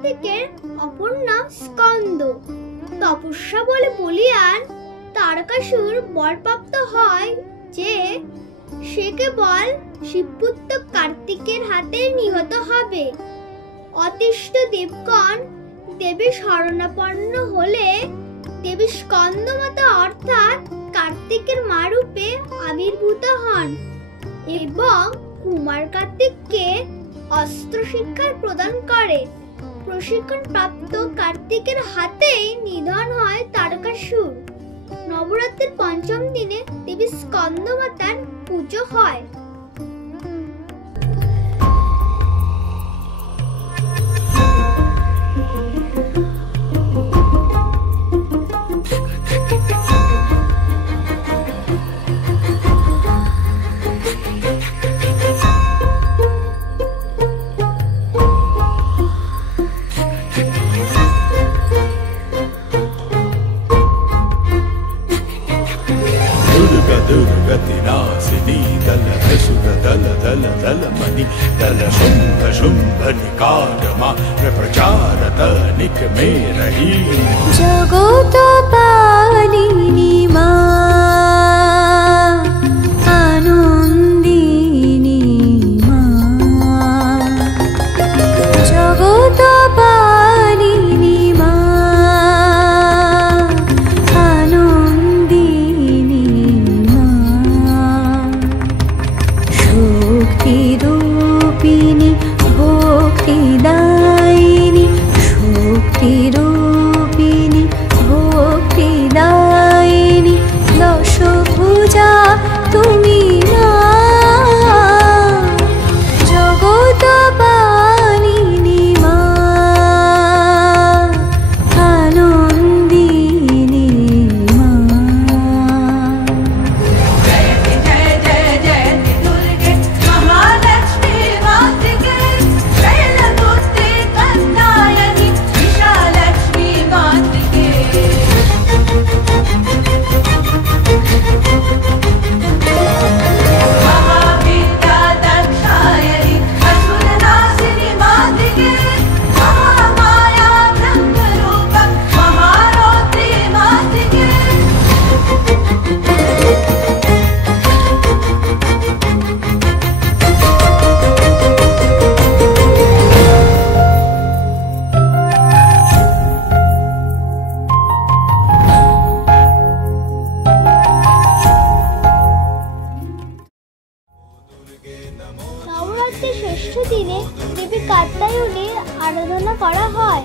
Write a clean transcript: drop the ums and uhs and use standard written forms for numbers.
কার্তিকের অপর নাম স্কন্দ। তপস্যা বলে বলিয়ান তারকাসুর বরপ্রাপ্ত হয় যে সে কেবল শিবপুত্র কার্তিকের হাতে নিহত হবে। অতিষ্ঠ দেবগণ দেবী শরণাপন্ন হলে দেবী স্কন্দমাতা অর্থাৎ কার্তিকের মা রূপে আবির্ভূত হন এবং কুমার কার্তিককে অস্ত্র শিক্ষা প্রদান করে। প্রশিক্ষণ প্রাপ্ত কার্তিকের হাতেই নিধন হয় তারকাসুর। নবরাত্রির পঞ্চম দিনে দেবী স্কন্দমাতার পুজো হয়। दल शुंभ शुंभ निकारमा प्रचारत निक में रही जगत पालिनी मां आनंदिनी मां जगत पालिनी मां आनंदिनी मां शक्ति रूपिणी भक्तिदायिनी शक्ति रूपिणी भक्तिदायिनी दश भुजा तुमी मां जगत पालिनी मां आनंदिनी मां। जयति जय जय जयति दुर्गे महालक्ष्मी मातृके शैलपुत्री कन्यायनि विशालक्ष्मी मातृके महाविद्या दक्षायनि असुरनाशिनी मातृके महामाया ब्रह्मरूप महारौद्री मातृके। নবরাত্রির ষষ্ঠ দিনে দেবী কাত্যায়নীর আরাধনা করা হয়।